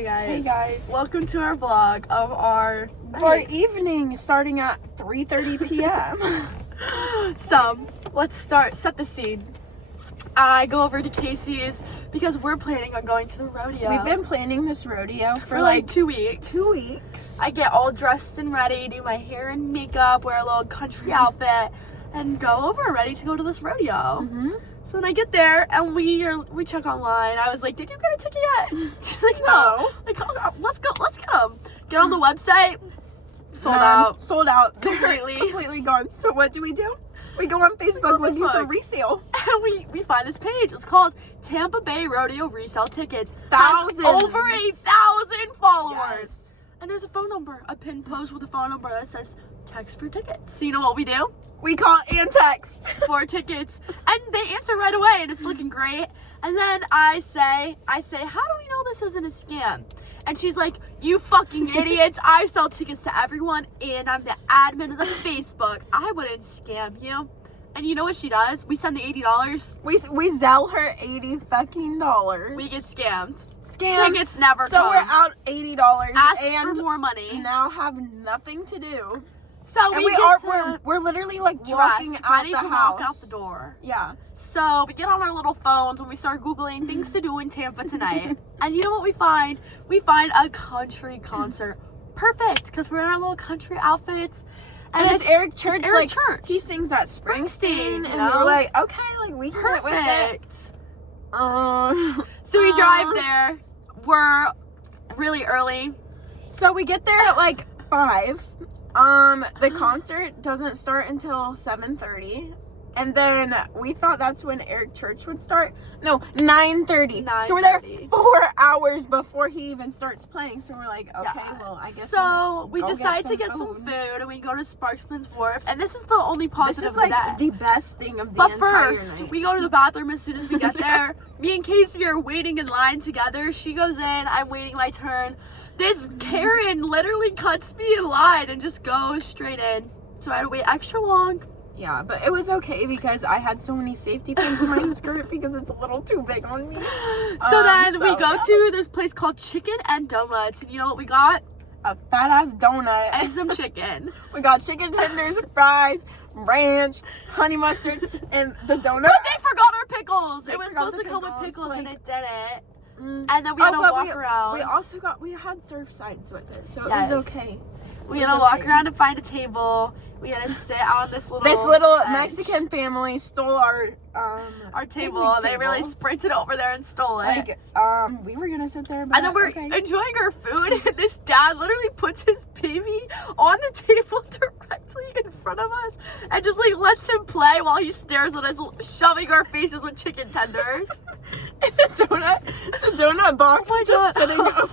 Hey guys, welcome to our vlog of our evening starting at 3:30 p.m. So let's set the scene. I go over to Casey's because we're planning on going to the rodeo. We've been planning this rodeo for like 2 weeks. 2 weeks. I get all dressed and ready, do my hair and makeup, wear a little country outfit, and go over ready to go to this rodeo. Mm-hmm. So when I get there and we check online, I was like, "Did you get a ticket yet?" She's like, "No." Like, oh, let's go. Let's get them. Get on the website. Sold out. Completely gone. So what do? We go on Facebook looking for resale. And we find this page. It's called Tampa Bay Rodeo Resale Tickets. Thousands. Over 8,000 followers. Yes. And there's a phone number, a pinned post with a phone number that says text for tickets. So you know what we do? We call and text for tickets. And they answer right away and it's looking great. And then I say, how do we know this isn't a scam? And she's like, "You fucking idiots. I sell tickets to everyone and I'm the admin of the Facebook. I wouldn't scam you." And you know what she does? We send the $80. We sell her $80 fucking dollars. We get scammed. Tickets never so come. So we're out $80 Ask and for more money. Now have nothing to do. So we're literally like dressed, walking out ready the to house. walk out the door. Yeah. So we get on our little phones and we start Googling things to do in Tampa tonight. And you know what we find? We find a country concert. Perfect, because we're in our little country outfits. And it's Eric Church. It's Eric Church. He sings that Springsteen. And know? we're like, okay, like we can get with it. So we drive there. We're really early. So we get there at like 5. The concert doesn't start until 7:30. And then we thought that's when Eric Church would start. No, 9:30. So we're there 4 hours before he even starts playing. So we're like, okay, well, I guess. So we decide to get some food and we go to Sparksman's Wharf. And this is the only positive This is like the best thing of the entire night. We go to the bathroom as soon as we get there. Me and Casey are waiting in line together. She goes in, I'm waiting my turn. This Karen literally cuts me in line and just goes straight in. So I had to wait extra long. Yeah, but it was okay because I had so many safety pins in my skirt because it's a little too big on me. So then we go to this place called Chicken and Donuts. And you know what we got? A fat ass donut. And some chicken. We got chicken tenders, fries, ranch, honey mustard, and the donut. But they forgot our pickles. It was supposed to come with pickles and it didn't. And then we had to walk around. We had surf sides with it, so yes. It was okay. We had to walk around and find a table. We had to sit on this little bench. Mexican family stole our table. They really sprinted over there and stole it. Like, we were gonna sit there, but and then we're enjoying our food, and this dad literally puts his baby on the table directly in front of us, and just like lets him play while he stares at us, shoving our faces with chicken tenders. And the donut box is just sitting up.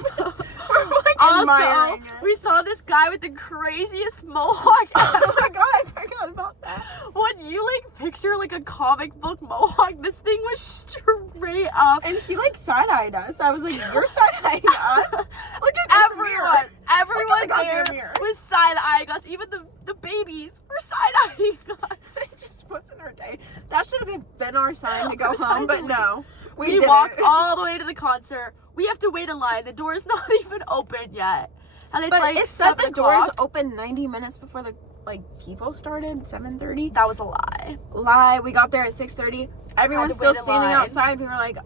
Also, we saw this guy with the craziest mohawk ever. Oh my god, I forgot about that. When you like picture like a comic book mohawk, this thing was straight up. And he like side-eyed us. I was like, you're side-eyeing us? Look at everyone. Everyone there was side-eyeing us. Even the babies were side-eyeing us. It just wasn't our day. That should have been our sign to go home, but no. We walked all the way to the concert. We have to wait in line. The door is not even open yet. And it's like it said the doors open 90 minutes before the people started, 7:30. That was a lie. We got there at 6:30. Everyone's still standing outside. We were like,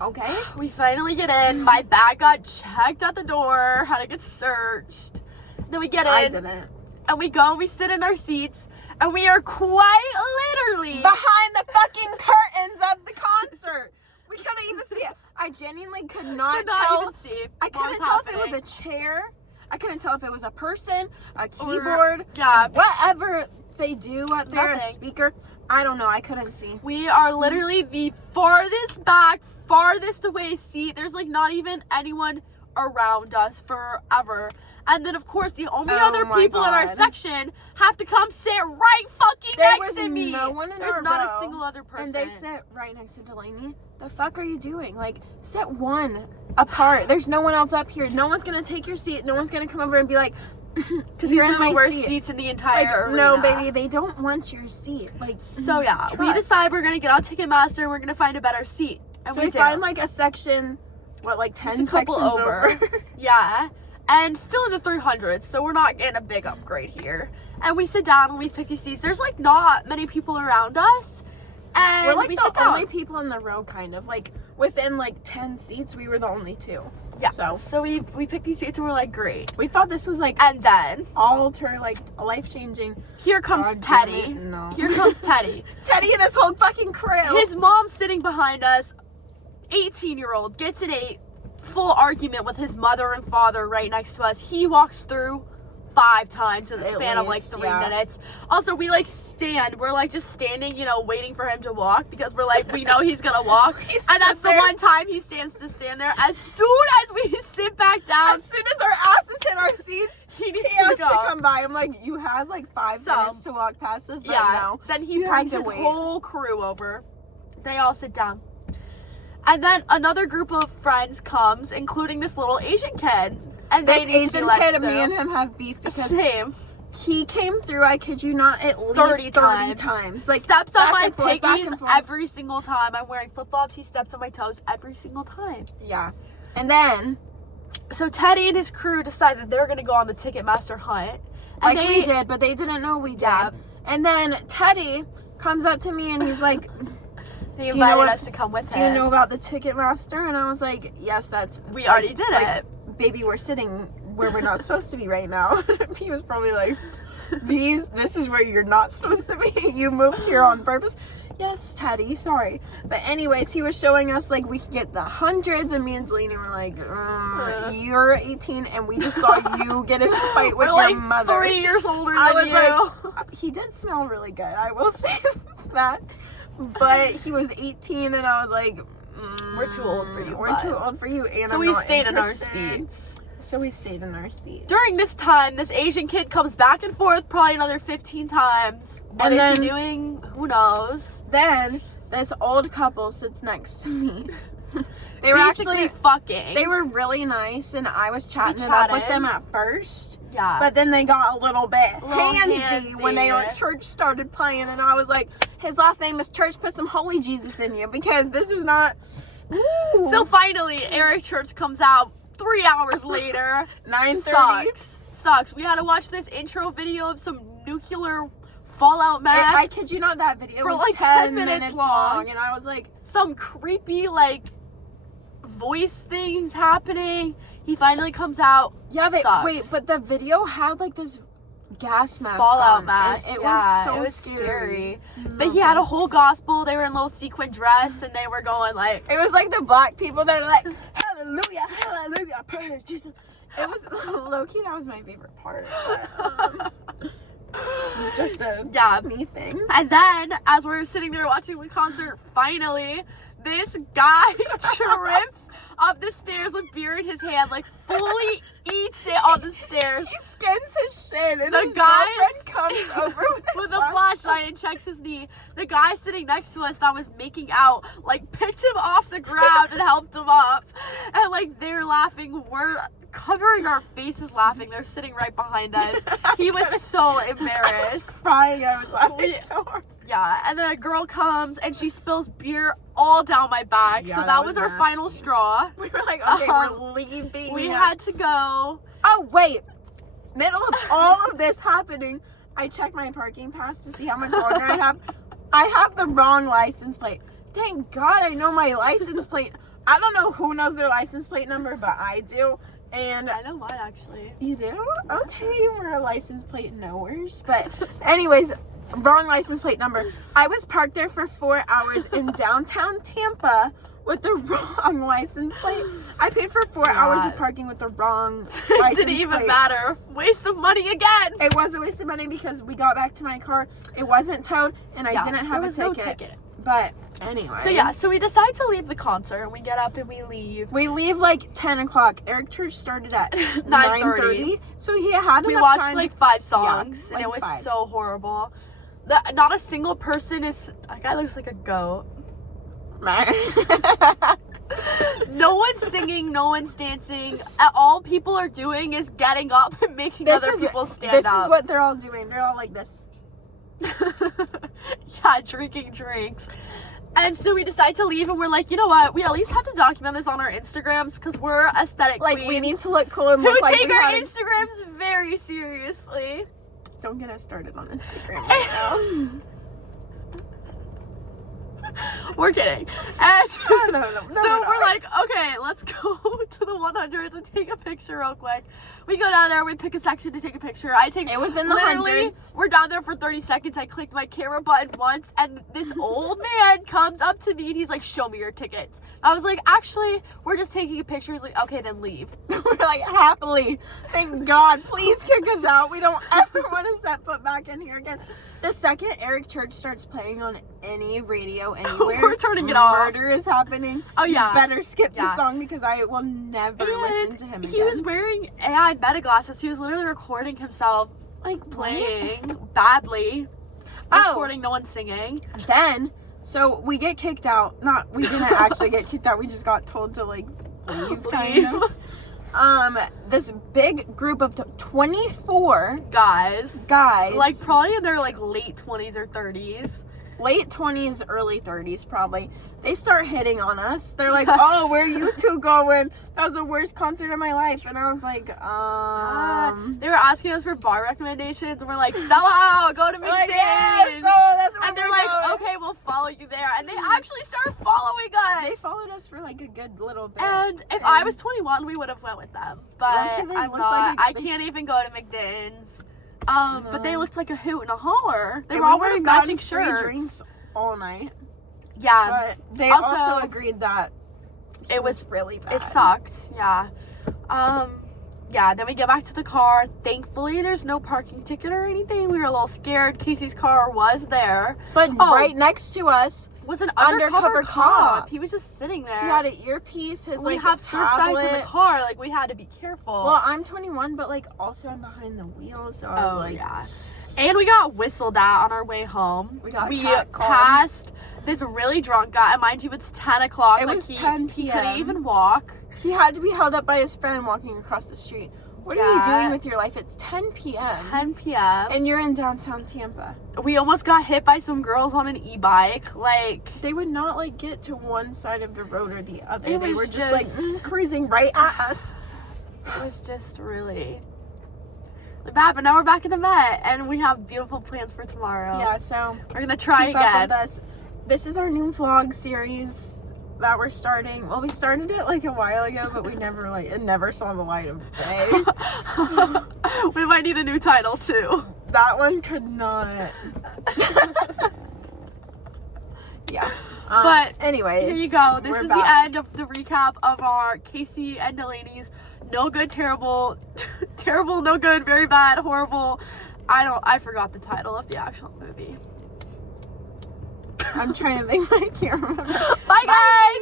okay. We finally get in. My bag got checked at the door. Had to get searched. Then we get in. I didn't. And we go and we sit in our seats. And we are quite literally behind the fucking curtains of the concert. We couldn't even see it. I genuinely could not tell. Even see I couldn't tell if it was a chair. I couldn't tell if it was a person, a keyboard, whatever they do up there, a speaker. I don't know. I couldn't see. We are literally the farthest back, farthest away seat. There's like not even anyone around us forever. And then, of course, the only other people in our section have to come sit right fucking next to me. No one in There's not a single other person. And they sit right next to Delaney. The fuck are you doing? Like, sit one apart. There's no one else up here. No one's going to take your seat. No one's going to come over and be like, because these are the worst seats in the entire arena. No, baby, they don't want your seat. Like, so yeah, we decide we're going to get on Ticketmaster and we're going to find a better seat. And so we find like a section what, like 10 Just a couple sections over. Yeah. And still in the 300s, so we're not getting a big upgrade here. And we sit down and we pick these seats. There's like not many people around us. And We're like we the sit down. only people in the row, kind of. Like, within like 10 seats, we were the only two. Yeah. So we pick these seats and we're like, great. we thought this was like And then like life-changing. here comes God damn Teddy. it, no. Here comes Teddy. Teddy and his whole fucking crew. His mom's sitting behind us. 18-year-old gets in a full argument with his mother and father right next to us. He walks through 5 times in the At span of like least, 3 yeah. minutes. Also, we like stand. We're like just standing, you know, waiting for him to walk because we're like, we know he's gonna walk. He And stood that's the there. one time he stands to stand there. As soon as we sit back down, As soon as our asses hit our seats, he needs he to has go. to come by. I'm like, you had like 5 So, minutes to walk past us, but Yeah. no. Then he You had brings to his wait. whole crew over. They all sit down. And then another group of friends comes, including this little Asian kid. And This they need to be Asian let kid and me through. and him have beef because Same. he came through, I kid you not, at least 30 30 times. times. Like, Steps on back my and forth, back piggies and forth. every single time. I'm wearing flip-flops. He steps on my toes every single time. Yeah. And then, So Teddy and his crew decide that they're going to go on the Ticketmaster hunt. like And we did, but they didn't know we did. Yeah. And then Teddy comes up to me and he's like, They you know invited what- us to come with do you him. know about the Ticketmaster? And I was like, yes, that's... We already did like, it. Baby, we're sitting where we're not supposed to be right now. He was probably like, this is where you're not supposed to be. You moved here on purpose. Yes, Teddy, sorry. But anyways, he was showing us like we could get the hundreds, and me and Zelina were like, you're 18 and we just saw you get in a fight with We're your like mother. 3 years older I than was you. like, he did smell really good, I will say that. But he was 18 and I was like, We're too old for you, We're bud. too old for you. And So I'm we not stayed in our interested. seats. So we stayed in our seats. During this time, this Asian kid comes back and forth probably another 15 times. What And is he then- doing? Who knows? Then this old couple sits next to me. They were Basically actually fucking. they were really nice, and I was chatting We it up with chatted. them at first. Yeah. But then they got a little bit Little handsy when they were handsy. church started playing, and I was like, his last name is Church. Put some holy Jesus in you because this is not. Ooh. So finally, Eric Church comes out 3 hours later. 9:30. Sucks. We had to watch this intro video of some nuclear fallout mask. I kid you not, that video For was like 10 10 minutes long, and I was like, Some creepy like voice things happening. He finally comes out. yeah, Sucks. wait, but the video had like this gas mask Fallout on, mask. and it yeah, was so it was scary. But he had a whole gospel. They were in little sequin dress and they were going like, It was like the black people that are like, hallelujah, hallelujah, praise Jesus. It was low-key, that was my favorite part. Just a yeah. me thing. And then, as we were sitting there watching the concert, finally, this guy trips up the stairs with beer in his hand, like fully eats it on the stairs He skins his shin, and The his guy girlfriend comes over with a flashlight and checks his knee. The guy sitting next to us that was making out, like, picked him off the ground and helped him up. And, like, they're laughing. We're covering our faces laughing. They're sitting right behind us. He was so I was embarrassed. crying. I was laughing We- so hard. Yeah, and then a girl comes and she spills beer all down my back. Yeah, so that that was was our nasty. final straw. We were like, okay, Um, we're leaving. We had to go. Oh, wait. Middle of all of this happening, I checked my parking pass to see how much longer I have. I have the wrong license plate. Thank God I know my license plate. I don't know who knows their license plate number, but I do. And I know mine actually. you do? Okay, we're a license plate knowers. But anyways, wrong license plate number. I was parked there for 4 hours in downtown Tampa with the wrong license plate. I paid for 4 hours of God. parking with the wrong It license didn't even plate. matter. Waste of money again. It was a waste of money because we got back to my car. It wasn't towed, and I Yeah, didn't there have was a no ticket. ticket. But anyway. So yeah, so we decide to leave the concert and we get up and we leave. we leave like 10 o'clock. Eric Church started at 9:30. 9:30. So he had We enough watched time like 5 songs like and it was 5. so horrible. Not a single person is. That guy looks like a goat. No one's singing, no one's dancing. All people are doing is getting up and making other people stand this up. is what they're all doing. They're all like this. Yeah, drinking drinks. And so we decide to leave, and we're like, you know what? We at least have to document this on our Instagrams because we're aesthetic Like, queens we need to look cool and who look like take we our had- Instagrams very seriously. Don't get us started on Instagram right now. We're kidding. And No, so we're like, okay, let's go to the 100s and take a picture real quick. We go down there, we pick a section to take a picture. I take It was in the literally, hundreds. We're down there for 30 seconds. I clicked my camera button once, and this old man comes up to me and he's like, show me your tickets. I was like, actually, we're just taking a picture. He's like, okay, then leave. We're like, happily, thank God, please kick us out. We don't ever want to set foot back in here again. The second Eric Church starts playing on any radio anywhere, We're turning it off. Murder is happening. Oh, yeah. You better skip the Yeah. song because I will never listen to him again. He was wearing AI meta glasses. He was literally recording himself, like, playing badly. Oh. Recording no one singing. Then, so we get kicked out. We didn't actually get kicked out. We just got told to, like, leave, kind of. This big group of 24 guys, guys, probably in their like late 20s or 30s, late 20s, early 30s probably, they start hitting on us. They're like, oh, where you two going? That was the worst concert of my life. And I was like, they were asking us for bar recommendations, and we're like, sell out, go to McDane's. like, yes, oh, that's where And they're we're like, going. okay, we'll follow you there. And they actually start following us. They followed us for like a good little bit. And if I was 21, we would have went with them. But Luckily, they I'm looked not. like I can't even go to McDane's. But they looked like a hoot and a holler. They And were all we would've wearing gotten matching free shirts. drinks all night. Yeah. But they Also- also agreed that It was really bad. It sucked, yeah. Yeah, then we get back to the car. Thankfully, there's no parking ticket or anything. We were a little scared. Casey's car was there. But Oh. right next to us, Was an Undercover undercover cop. cop. He was just sitting there. he had an earpiece. His we like have surf tablet. signs in the car. Like, we had to be careful. Well, I'm 21, but like also I'm behind the wheel, so I was like, yeah. And we got whistled at on our way home. We got we catcalled. passed this really drunk guy. And mind you, it's 10 o'clock. It like, was he, 10 He p.m. couldn't even walk. he had to be held up by his friend walking across the street. What are you Yeah. doing with your life? It's 10 p.m. 10 p.m. and you're in downtown Tampa. We almost got hit by some girls on an e-bike. Like, They would not like get to one side of the road or the other. It They was were just like just- cruising right at us. it was just really bad. But now we're back in the Met, and we have beautiful plans for tomorrow. Yeah, so We're gonna try keep up with again. us. This is our new vlog series that we're starting. Well, we started it like a while ago, but it never saw the light of day. We might need a new title too. That one could not. Yeah. But anyways, Here you go. This we're is back. the end of the recap of our Casey and Delaney's no good, terrible, terrible, no good, very bad, horrible. I forgot the title of the actual movie. I'm trying to think. I can't remember. Bye guys!